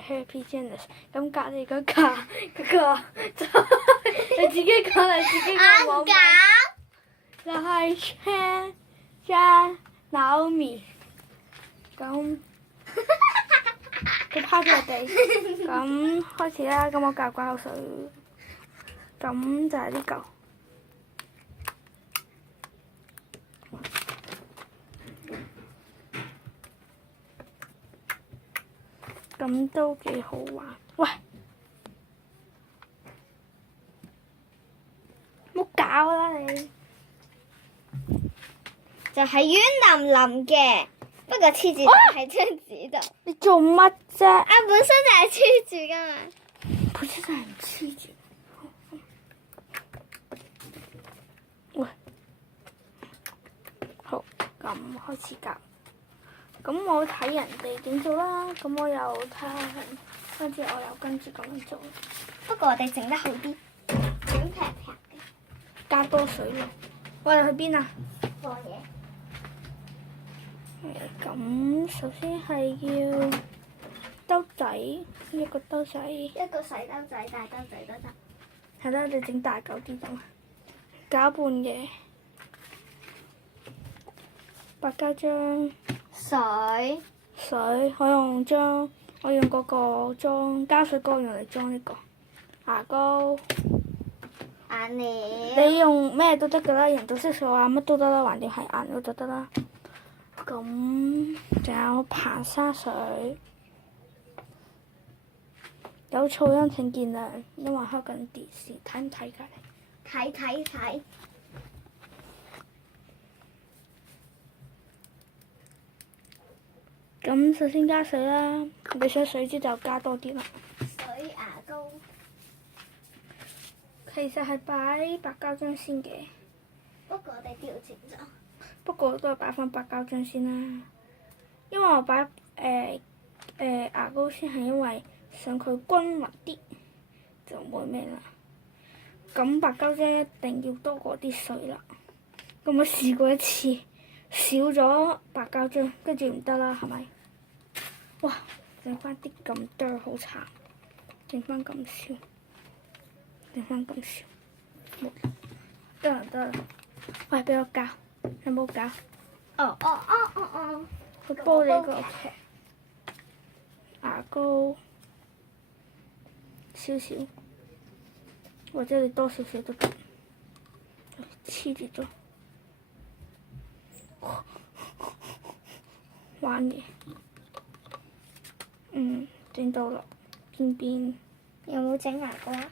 係 Happy Genius。咁隔離嗰架嗰個，你自己講你自己講冇咩？就係 Chan Chan Naomi。咁佢趴咗落地。咁開始啦，咁我教關口水。咁就係呢嚿。咁都幾好玩。喂，冇搞啦你！就係軟淋淋嘅，不過黐住喺張紙度。你做乜啫？啊，本身就係黐住噶嘛。本身就係黐住。喂，好，咁開始搞。咁我睇人哋點做啦，咁我又睇下，跟住我又跟住咁做。不過我哋整得好啲，整劈劈嘅，加多水咯。我哋去邊啊？放嘢。咁首先係要兜仔，一個兜仔，一個細兜仔，大兜仔得得。系啦，就整大狗啲咁，搞半嘅，白膠漿，水。水我用装，我用嗰個裝加水缸用嚟裝呢個牙膏。眼料、啊。你用咩都得噶啦，人都色素啊，乜都得啦，反正還掂係眼料就得啦。咁仲有爬沙水。有噪音請見谅，因為開緊電視，睇唔睇㗎你？睇睇睇。咁首先加水啦，你想水珠就加多啲啦。水牙膏。其实系摆白胶樽先嘅。不过,不过我哋调整咗。不过都系摆翻白胶樽先啦，因为我摆诶诶牙膏先系因为想佢均匀啲，就冇咩啦。咁白胶樽一定要多过啲水啦。咁我试过一次，少咗白胶樽，跟住唔得啦，系咪？哇！剩翻啲咁多，好慘，剩翻咁少，剩翻咁少，冇得啦得啦，喂，俾我搞，有冇搞？哦哦哦哦哦，佢、哦、煲你個劇、OK,，牙膏少少，或者你多少少都得，黐住咗，玩你。整到了，冰冰，你有冇整牙膏啊？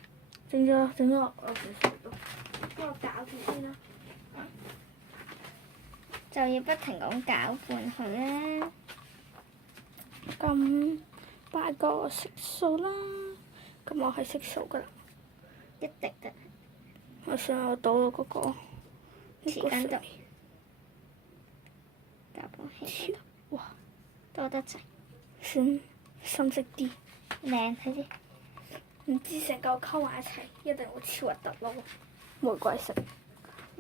整咗，整咗，我整咗。帮我搅住先啦。就要不停咁搅拌佢啦。咁，八哥食素啦。咁我系食素噶啦。一滴噶。我想我倒咗嗰、那个。匙羹度。搅拌起。哇！多得滞。算。深色啲，靓睇啲。唔知成嚿溝埋一齐，一定会超核突咯。玫瑰色，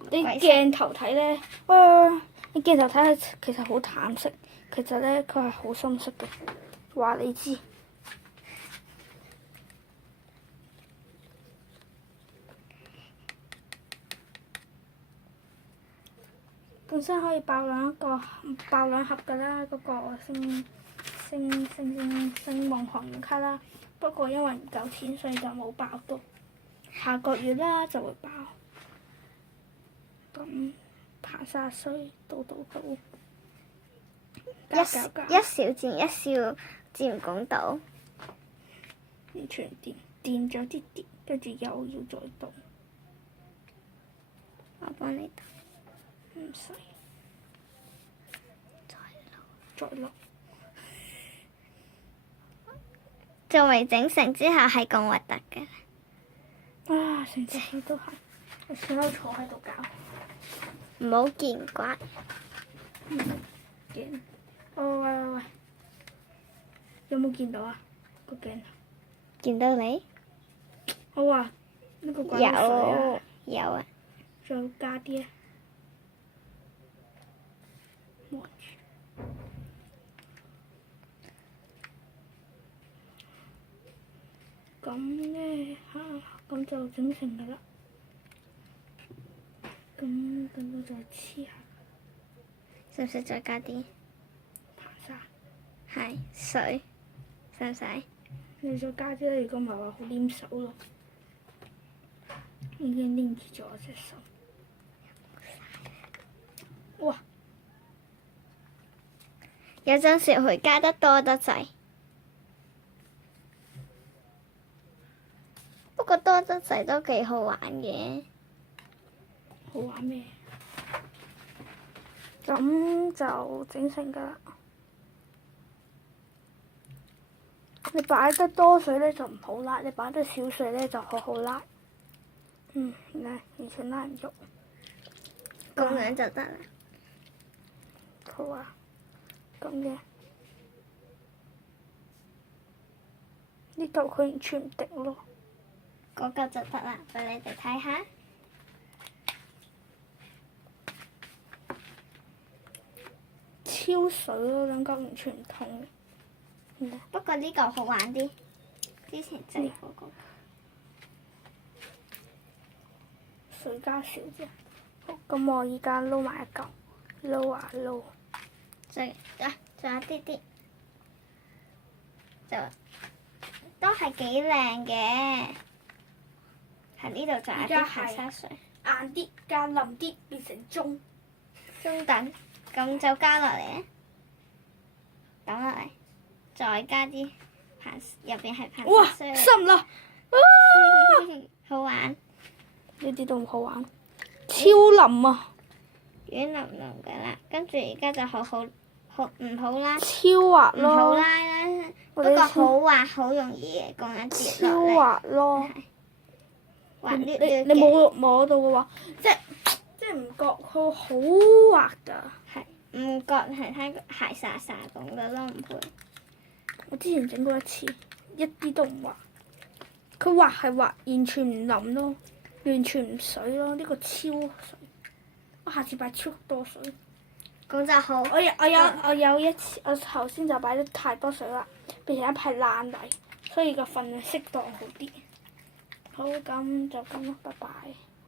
啲镜头睇咧，哇！啲镜、啊、头睇下，其实好淡色，其实咧佢系好深色嘅，话你知。本身可以爆兩個爆兩盒噶啦，嗰、那個、個先。升升升升望行卡啦，不過因為唔夠錢，所以就冇爆到。下個月啦就會爆，咁爬晒衰到到到，一一小漸一笑漸講到，完全電，電咗啲跌，跟住又要再倒。我幫你倒，唔使，再落，再落。仲未整成之後係咁核突嘅。啊，成隻都係，我算啦，坐喺度搞。唔好見怪。鏡、嗯，喂喂喂，有冇見到啊？個鏡。見到你。好啊，呢、這個怪有有啊。再加啲啊！望住。cũng nghe ha cũng cho chứng sinh đó đó cũng cũng cho chi ha xem xem cho cái gì thằng sa hai sợi xem xem nếu cho cái gì thì con bảo là không đếm số luôn nên nên đếm chỉ cho sẽ số wow 有张小回家得多得滞。覺得得仔都幾好玩嘅。好玩咩？咁就整成噶啦。你擺得多水咧就唔好拉，你擺得少水咧就好好拉。嗯，嚟完全拉唔喐。咁樣就得啦。好啊，咁嘅。呢嚿佢完全唔滴咯。嗰嚿就得啦，俾你哋睇下。超水咯，兩嚿完全唔同。不,不過呢嚿好玩啲，之前整嗰、那個。水加少啲。好，咁我依家撈埋一嚿，撈啊撈。仲啊，仲有啲啲。就都係幾靚嘅。喺呢度就一啲白沙水，硬啲加腍啲变成中中等，咁就加落嚟，等落嚟，再加啲棒入边系棒沙水，哇深啦，啊、好玩，呢啲都唔好玩，超淋啊，软淋淋噶啦，跟住而家就好好好唔好啦？超滑咯，好拉啦，不过好滑好容易降一跌超滑咯。你你冇摸到嘅話，即即唔覺佢好滑㗎。係唔覺係聽鞋沙沙咁嘅咯，唔會。我之前整過一次，一啲都唔滑。佢滑係滑，完全唔淋咯，完全唔水咯，呢、这、個超水。我下次擺超多水。咁就好。我有我有、啊、我有一次，我頭先就擺得太多水啦，變成一排爛泥，所以個量適當好啲。好，咁就咁，拜拜。